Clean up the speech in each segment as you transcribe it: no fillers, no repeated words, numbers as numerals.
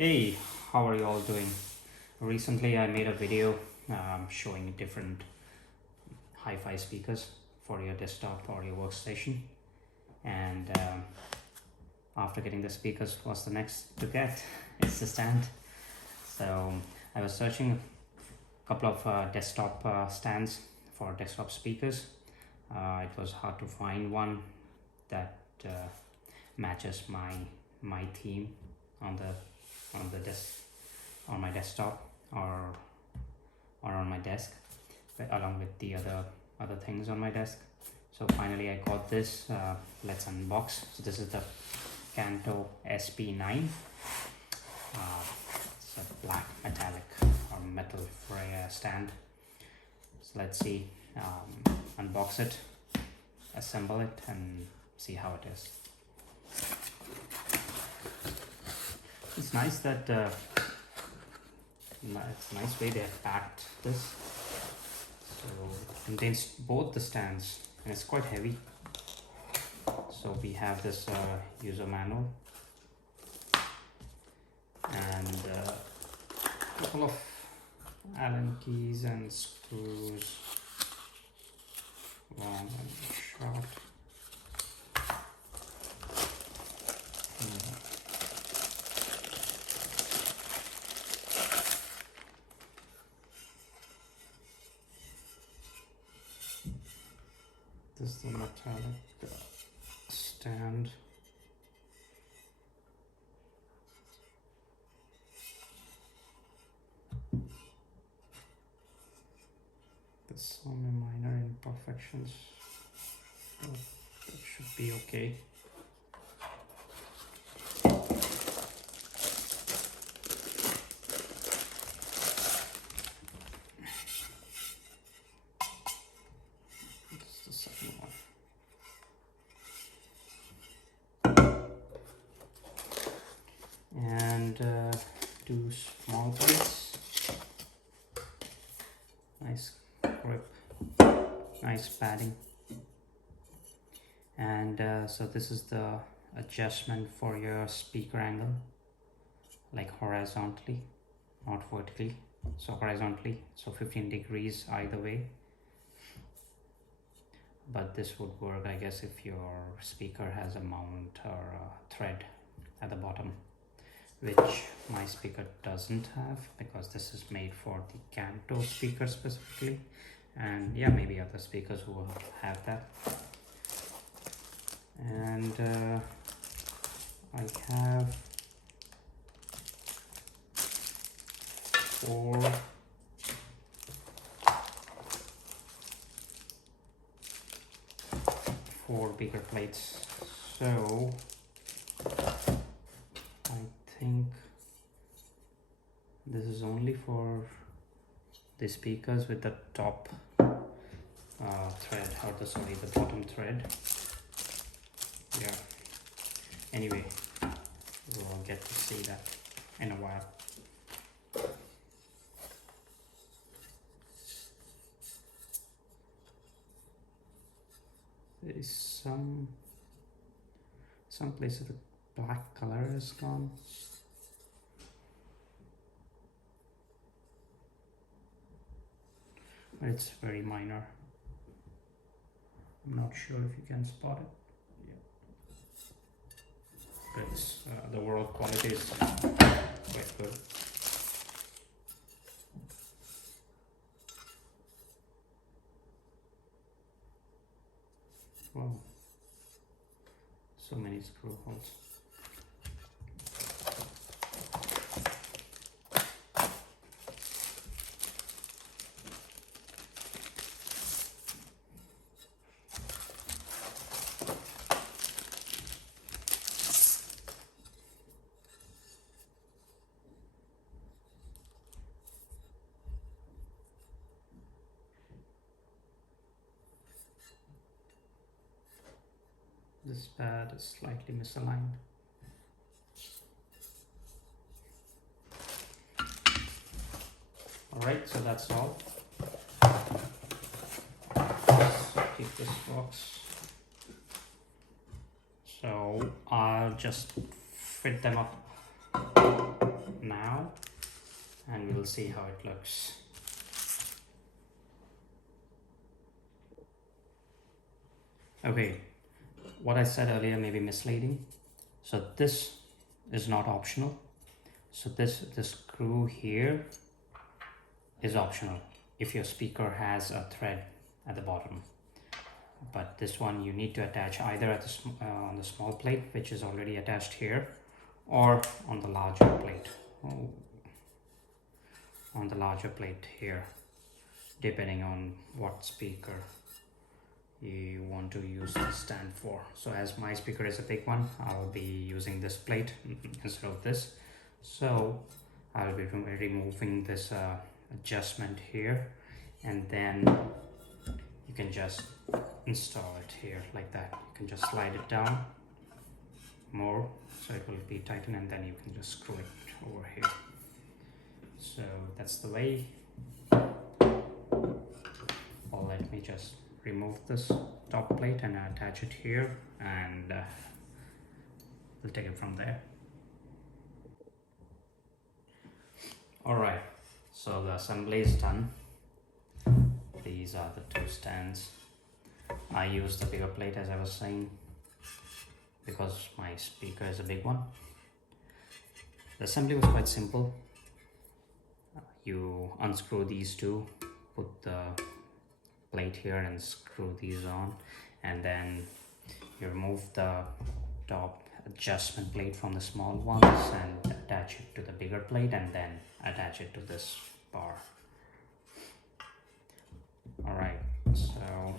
Hey, how are you all doing? Recently, I made a video showing different hi-fi speakers for your desktop or your workstation, and after getting the speakers, what's the next to get? It's the stand. So I was searching a couple of desktop stands for desktop speakers. It was hard to find one that matches my theme on the desk on my desktop or on my desk, along with the other things on my desk. So finally I got this. Let's unbox. So this is the Kanto SP9. It's a black metallic or metal stand. So let's see, unbox it, assemble it, and see how it is. It's nice that it's a nice way they have packed this. So it contains both the stands and it's quite heavy. So we have this user manual and a couple of Allen keys and screws, long and short. This is the metallic stand. There's some minor imperfections, but that should be okay. This is the second one. And two small plates. Nice grip, nice padding. And so this is the adjustment for your speaker angle, like horizontally, not vertically. So horizontally, so 15 degrees either way. But this would work, I guess, if your speaker has a mount or a thread at the bottom, which my speaker doesn't have, because this is made for the Kanto speaker specifically, and yeah, maybe other speakers who will have that. And I have four bigger plates. So I think this is only for the speakers with the top thread, or the bottom thread. Yeah, anyway, we'll get to see that in a while. There is some places the black color is gone. But it's very minor. I'm not sure if you can spot it. Yeah. But the overall quality is quite good. Wow, so many screw holes. This pad is slightly misaligned. Alright, so that's all. Let's keep this box. So I'll just fit them up. now, and we'll see how it looks. Okay, what I said earlier may be misleading. So this is not optional. So this screw here is optional if your speaker has a thread at the bottom. But this one you need to attach either at the on the small plate, which is already attached here, or on the larger plate. On the larger plate here, depending on what speaker you want to use the stand for. So as my speaker is a big one, I'll be using this plate instead of this. So I'll be removing this adjustment here, and then you can just install it here like that. You can just slide it down more so it will be tightened, and then you can just screw it over here. So that's the way. Well, let me just remove this top plate and attach it here, and we'll take it from there. Alright, so the assembly is done. These are the two stands. I used the bigger plate, as I was saying, because my speaker is a big one. The assembly was quite simple. You unscrew these two, put the plate here and screw these on, and then you remove the top adjustment plate from the small ones and attach it to the bigger plate, and then attach it to this bar. Alright, so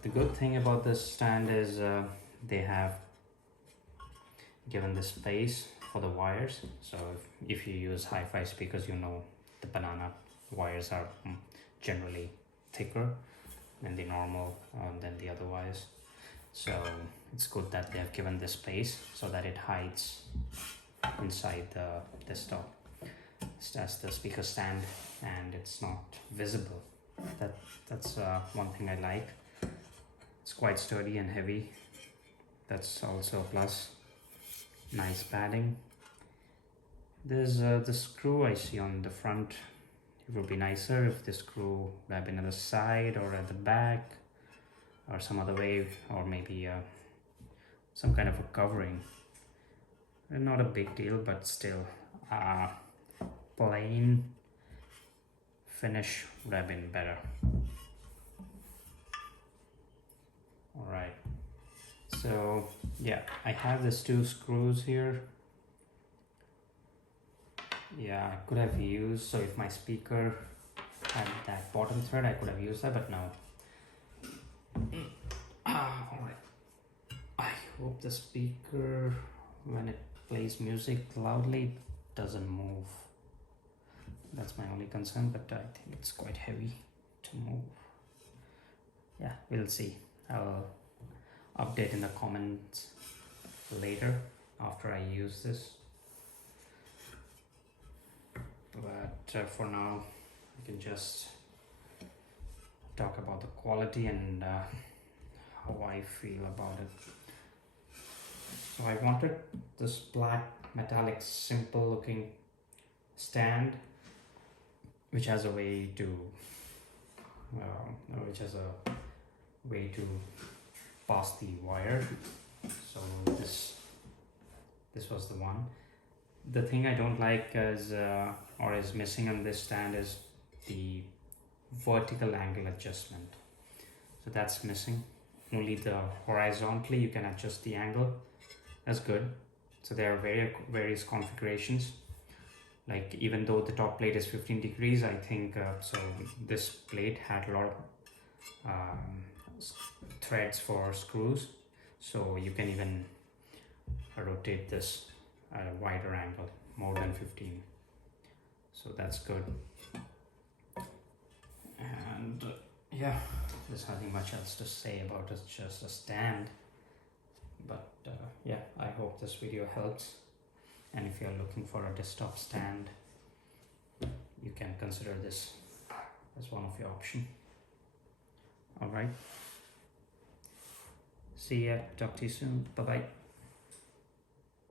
the good thing about this stand is they have given the space for the wires. So if you use HiFi speakers, you know the banana wires are generally thicker than the normal than the other wires. So it's good that they have given this space so that it hides inside the desktop as the speaker stand, and it's not visible. That's one thing I like. It's quite sturdy and heavy. That's also a plus. Nice padding. There's the screw I see on the front. It would be nicer if the screw would have been at the side or at the back or some other way, or maybe some kind of a covering. Not a big deal, but still plain finish would have been better. Alright, so yeah, I have these two screws here. Yeah, I could have used, so if my speaker had that bottom thread, I could have used that, but no. Alright, I hope the speaker, when it plays music loudly, doesn't move. That's my only concern, but I think it's quite heavy to move. Yeah, we'll see. I'll update in the comments later after I use this. But for now, I can just talk about the quality and how I feel about it. So I wanted this black metallic simple looking stand which has a way to pass the wire. So this was the one. The thing I don't like is missing on this stand is the vertical angle adjustment. So that's missing. Only the horizontally you can adjust the angle. That's good. So there are various configurations. Like even though the top plate is 15 degrees, I think so this plate had a lot of threads for screws. So you can even rotate this at a wider angle, more than 15. So that's good. And yeah, there's nothing much else to say about it, just a stand. But yeah, I hope this video helps. And if you're looking for a desktop stand, you can consider this as one of your options. Alright. See ya. Talk to you soon. Bye bye.